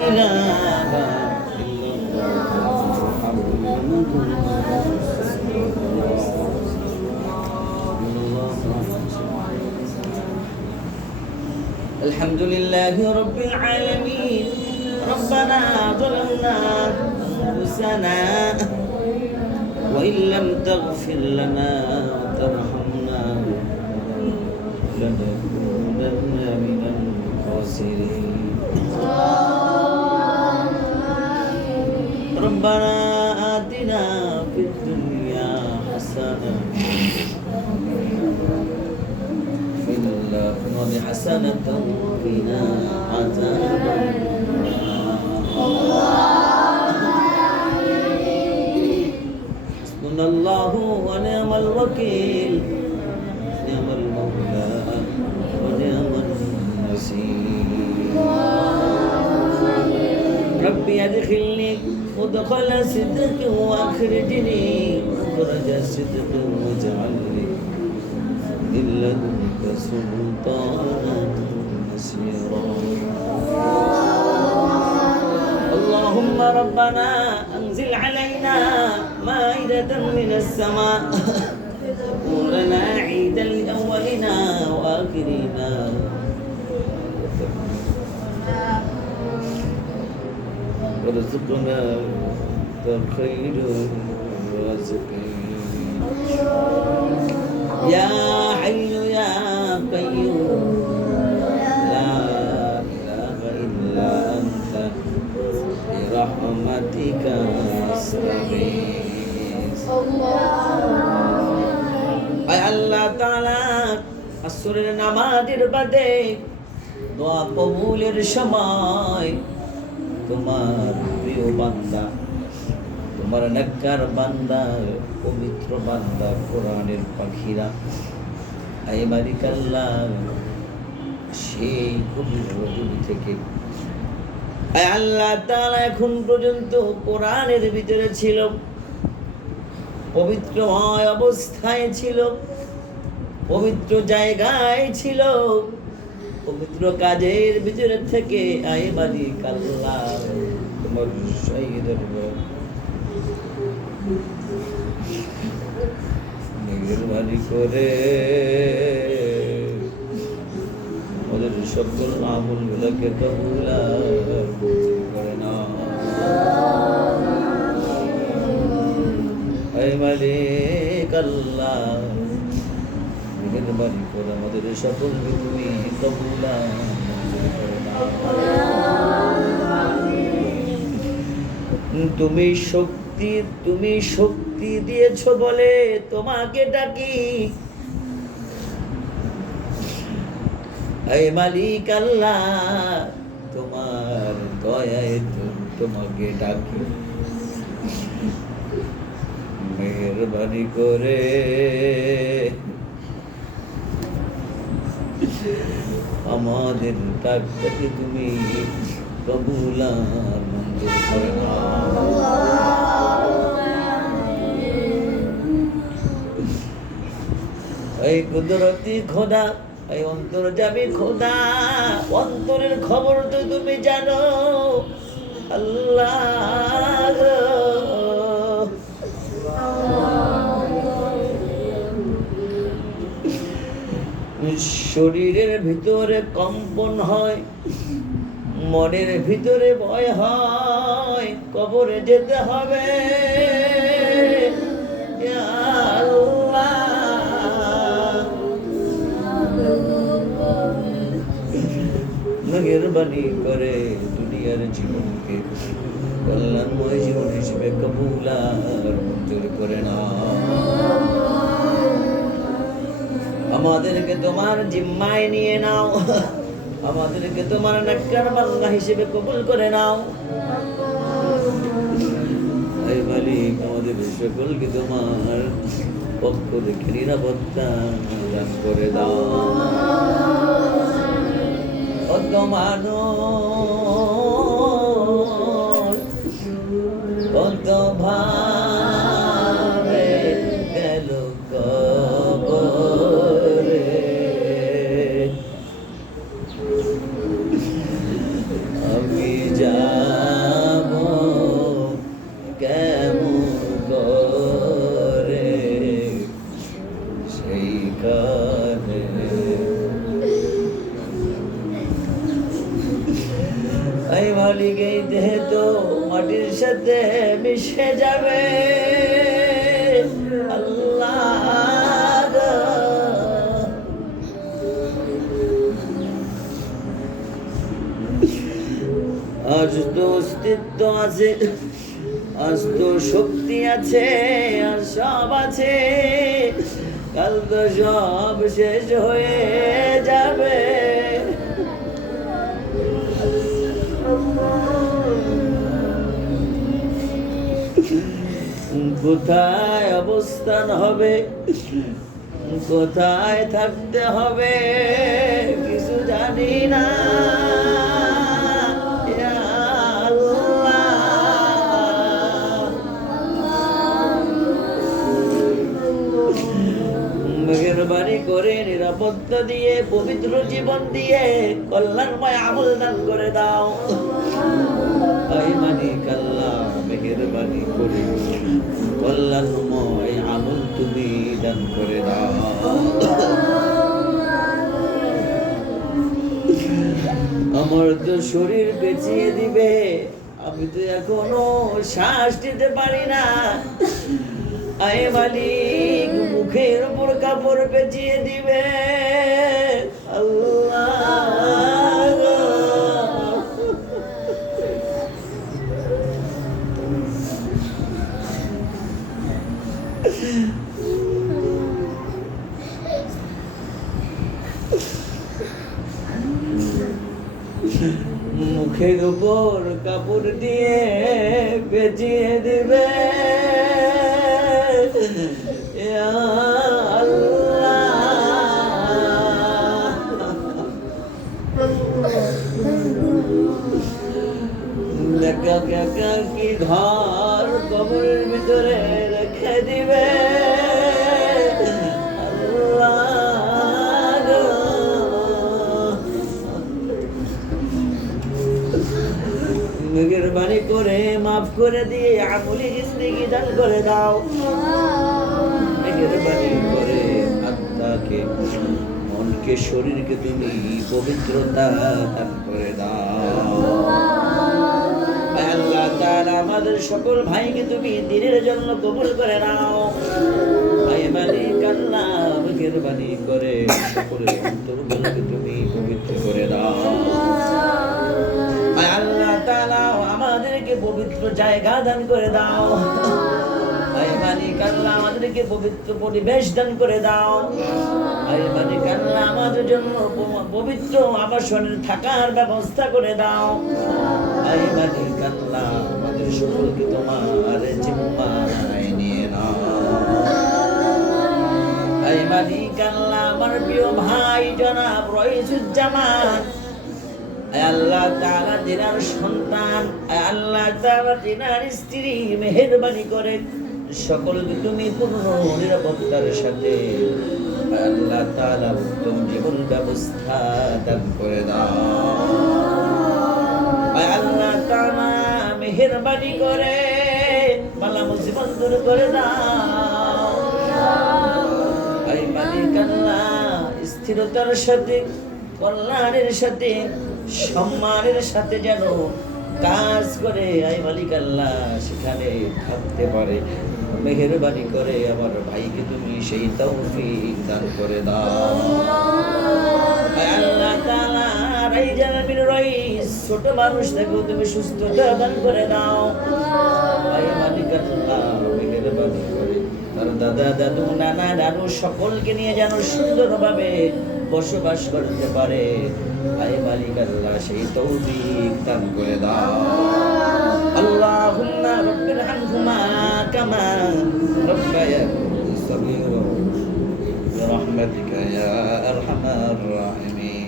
الحمد لله رب العالمين. ربنا ظلمنا أنفسنا وإن لم تغفر لنا وترحمنا لنكونن من الخاسرين. ربنا آتنا في الدنيا حسنة وفي الآخرة حسنة وقنا عذاب حسبنا الله ونعم الوكيل، نعم المولى ونعم النصير. ربي أدخلني مدخل صدق وأخرجني مخرج صدق واجعلني من لدنك سلطانا نصيرا. اللهم ربنا أنزل علينا مائدة من السماء تكون لنا عيدا لأولنا وآخرنا وارزقنا خير الرازقين. يا حي يا قيوم لا إله إلا أنت برحمتك أستغيث. আয় আল্লাহ তাআলা আসরের নামাজের বাদে দোয়া কবুলের সময় তোমার প্রিয় বান্দা, তোমার নেককার বান্দা, পবিত্র বান্দা, কোরআনের পাখিরা আয় মালিক আল্লাহ সেই গভীর রজনী থেকে আয় আল্লাহ তাআলা এখন পর্যন্ত কোরআনের ভিতরে ছিল, পবিত্রময় অবস্থায় ছিল, পবিত্র জায়গায় ছিল, পবিত্র কাজের ভিতরে থেকে আয় মালিক আল্লাহ তোমার শাহীদের মেহেরবানি করে ওদের সকল আমলগুলোকে কবুল করে নাও। আয় মালিক আল্লাহ মেহেরবানি করে আমাদের সকলকে তুমি কবুল করে নাও। তুমি শক্তি দিয়েছ বলে তোমাকে ডাকি। আয় মালিক আল্লাহ তোমার দয়ায় তোমাকে ডাকি। মেহেরবানি করে আমাদের ডাকটাকে তুমি কবুল মঞ্জুর করে নাও। এই কুদরতি খোদা, এই অন্তর্যামী খোদা, অন্তরের খবর তো তুমি জানো আল্লাহ। শরীরের ভিতরে কম্পন হয়, মনের ভিতরে ভয় হয়, কবরে যেতে হবে। ইয়া আল্লাহ মেহেরবানি করে দুনিয়ার জীবনকে কল্যাণময় জীবন হিসেবে কবুল আর মঞ্জুর করে নাও। আমাদেরকে তোমার জিম্মায় নিয়ে নাও, আমাদেরকে তোমার নেককার বান্দা হিসেবে কবুল করে নাও। হে মালিক আমাদের সকলকে তোমার পক্ষ থেকে নিরাপত্তা দান করে দাও। কত মানুষ কত ভাবে গেল কবরে, আমি যা এই মালিক এই দেহ তো মাটির সাথে মিশে যাবে আল্লাহ গো। আজ তো অস্তিত্ব আছে, আজ তো শক্তি আছে, আর সব আছে, কাল তো সব শেষ হয়ে যাবে। কোথায় অবস্থান হবে, কোথায় থাকতে হবে কিছু জানি না। ইয়া আল্লাহ, মেহেরবানি করে নিরাপত্তা দিয়ে পবিত্র জীবন দিয়ে কল্যাণময় আমল দান করে দাও। আয় মালিক আল্লাহ, মেহেরবানি করে কল্যাণময় আমল তুমি দান করে দাও। আমার তো শরীর বেঁচিয়ে দিবে, আমি তো এখনো শ্বাস নিতে পারি না। আয় মালিক, মুখের উপর কাপড় পেঁচিয়ে দিবে আল্লাহ। মুখের উপর কাপড় দিয়ে পেঁচিয়ে দিবে ইয়া আল্লাহ। একাকী ঘর কবরের ভিতরে রেখে দিবে আল্লাহ গো। মেহেরবানি করে মাফ করে দিয়ে আমলি জিন্দেগি দান করে দাও। মেহেরবানি করে আত্মাকে, মনকে, শরীরকে তুমি পবিত্রতা দান করে দাও। আল্লাহ তাআলা আমাদের সকল ভাইকে তুমি দ্বীনের জন্য কবুল করে নাও। আয় মালিক আল্লাহ, মেহেরবানি করে সকলের অন্তরগুলোকে তুমি পবিত্র করে দাও। আল্লাহ তাআলা আমাদেরকে পবিত্র জায়গা দান করে দাও। আয় মালিক আল্লাহ, আমাদেরকে পবিত্র পরিবেশ দান করে দাও। আয় মালিক আল্লাহ, আমাদের জন্য পবিত্র আবাসনের থাকার ব্যবস্থা করে দাও। আয় মালিক আল্লাহ, আমাদের সকলকে তোমার জিম্মায় নিয়ে নাও। আয় মালিক আল্লাহ, আমার প্রিয় ভাই জনাব রইসুজ্জামান, আল্লাহ তাআলা জিনার সন্তান, আল্লাহ তাআলা জিনার স্ত্রী, মেহেরবানি করে সকলকে তুমি পূর্ণ নিরাপত্তার সাথে আল্লাহ তাআলা উত্তম জীবন ব্যবস্থা দান করে দাও। আল্লাহ তাআলা মেহেরবানি করে বালা মুসিবত দূর করে দাও। আয় মালিক আল্লাহ, স্থিরতার সাথে, কল্যাণের সাথে, সম্মানের সাথে যেন কাজ করে আয় মালিক আল্লাহ সেখানে থাকতে পারে। মেহেরবানি করে আমার ভাইকে তুমি সেই তৌফিক দান করে দাও। আল্লাহ তাআলা রাইজান বিন রাইস ছোট মানুষ থেকে তুমি সুস্থতা দান করে দাও। আয় মালিক আল্লাহ, মেহেরবানি করে তার দাদা দাদু নানা নানু সকলকে নিয়ে যেন সুন্দরভাবে বসবাস করতে পারে। আয় মালিক আল্লাহ, সেই তৌফিক দান করে দাও। আল্লাহুম্মা রাব্বির হামহুমা কামা রাব্বায়ানি সগীরা বিরহমাতিকা ইয়া আরহামার রাহিমিন।